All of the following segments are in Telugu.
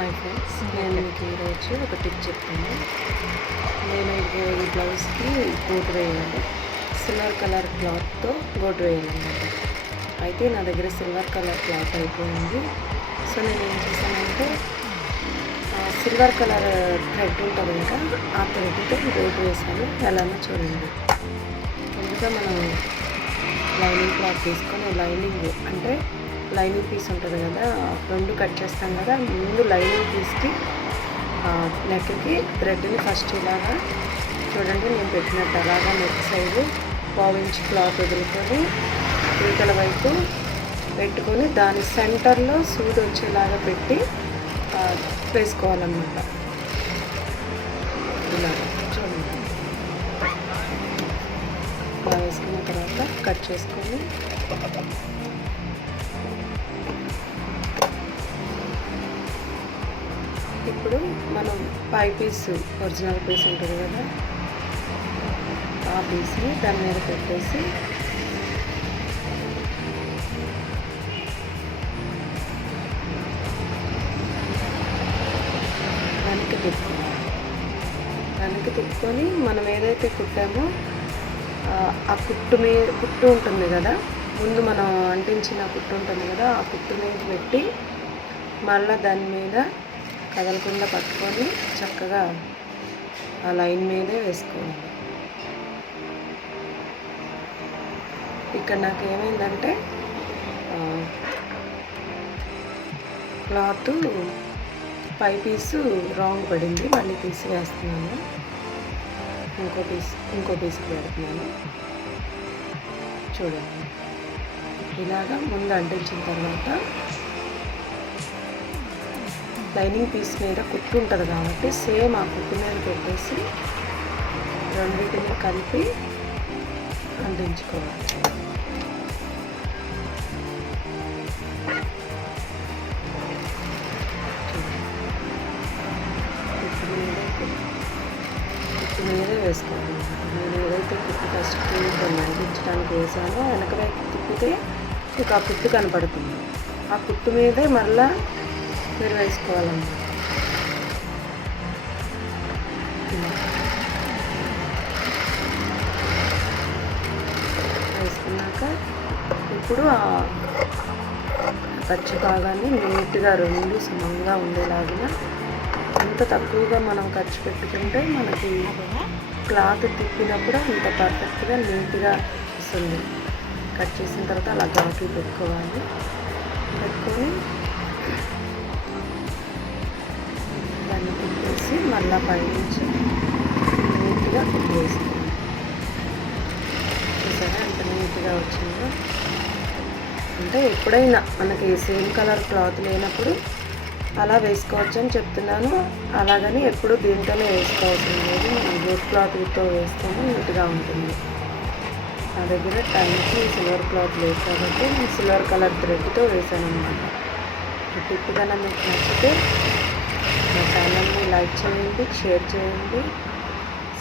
హాయ్ ఫ్రెండ్స్, నేను మీకు ఈరోజు ఒక టిప్ చెప్తాను. నేను ఈ బ్లౌజ్కి గోటు వేయాలి. సిల్వర్ కలర్ క్లాత్తో గోటు వేయాలన్నమాట. అయితే నా దగ్గర సిల్వర్ కలర్ క్లాత్ అయిపోయింది. సో నేను ఏం చేశానంటే సిల్వర్ కలర్ థ్రెడ్ ఉంటుంది కదా, ఆ థ్రెడ్తో గోటు వేసాను. ఎలానో చూడండి. ముందుగా మనం లైనింగ్ క్లాత్ తీసుకొని లైనింగ్ పీస్ ఉంటుంది కదా, రెండు కట్ చేస్తాం కదా. ముందు లైనింగ్ పీస్కి నెక్కి థ్రెడ్ని ఫస్ట్ ఇలాగా చూడండి, నేను పెట్టినట్టు అలాగా నెక్ సైడు 1/2 ఇంచ్ క్లాత్ వదులుకొని ఇవతల వైపు పెట్టుకొని దాని సెంటర్లో సూది వచ్చేలాగా పెట్టి వేసుకోవాలన్నమాట. ఇలాగా చూడండి. ఇలా వేసుకున్న తర్వాత కట్ చేసుకొని ఇప్పుడు మనం పై పీస్ ఒరిజినల్ పీస్ ఉంటుంది కదా, ఆ పీస్ని దాని మీద పెట్టేసి వెనక్కి తిప్పుకొని మనం ఏదైతే కుట్టామో ఆ కుట్టు ఉంటుంది కదా, ముందు మనం అంటించిన కుట్టు ఉంటుంది కదా, ఆ కుట్టు మీద పెట్టి మళ్ళీ దాని మీద కదలకుండా పట్టుకొని చక్కగా ఆ లైన్ మీదే వేసుకోవాలి. ఇక్కడ నాకు ఏమైందంటే క్లాత్ పై పీసు రాంగ్ పడింది. మళ్ళీ పీస్ వేస్తున్నాను, ఇంకో పీస్కి పెడుతున్నాను. చూడండి, ఇలాగా ముందు అంటించిన తర్వాత లైనింగ్ పీస్ మీద కుట్టు ఉంటుంది కాబట్టి సేమ్ ఆ కుట్టు మీద పెట్టేసి రెండింటిని కలిపి అంటించుకోవాలి. కుట్టు మీదే వేసుకోవాలి. నేను ఏదైతే కుట్టు ఫస్ట్ దాన్ని అంటించడానికి వేసానో వెనక వైపు తిప్పితే మీకు ఆ కుట్టు కనపడుతుంది. ఆ కుట్టు మీదే మళ్ళా మీరు వేసుకోవాలన్నమాట. వేసుకున్నాక ఇప్పుడు ఆ ఖర్చు భాగాన్ని నీట్గా రెండు సమంగా ఉండేలాగా, ఎంత తక్కువగా మనం ఖర్చు పెట్టుకుంటే మనకి క్లాత్ తిప్పినప్పుడు అంత పర్ఫెక్ట్గా నీట్గా వస్తుంది. కట్ చేసిన తర్వాత అలా ఘాట్లు పెట్టుకొని దాన్ని తిప్పేసి మళ్ళీ పైనుంచి నీట్గా కుట్టు వేసుకోవాలి. చూసారా ఎంత నీట్గా వచ్చిందో. అంటే ఎప్పుడైనా మనకి సేమ్ కలర్ క్లాత్ లేనప్పుడు అలా వేసుకోవచ్చు అని చెప్తున్నాను. అలాగని ఎప్పుడు దీంట్లోనే వేసుకోవాల్సింది లేదు. మనం గోట్ క్లాత్తో వేస్తేనే నీట్గా ఉంటుంది. నా దగ్గర టైంకి సిల్వర్ క్లాత్ లేదు కాబట్టి నేను సిల్వర్ కలర్ థ్రెడ్తో వేసాను అన్నమాట. ఈ టిప్ కన్నా మీకు నచ్చితే మా ఛానల్ని లైక్ చేయండి, షేర్ చేయండి,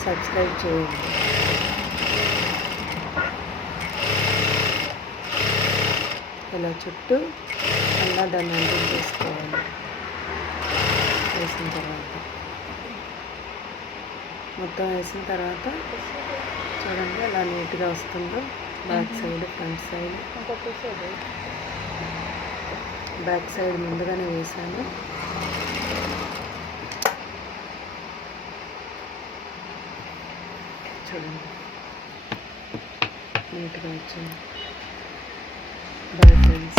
సబ్స్క్రైబ్ చేయండి. ఇలా చుట్టూ అలా దాన్ని అంటించేసుకోవాలి. వేసిన తర్వాత మొత్తం వేసిన తర్వాత చూడండి అలా నీట్గా వస్తుందో. Back side, front side, back side ముందుగానే వేసాను. చూడండి నీట్గా వచ్చింది. Bye friends.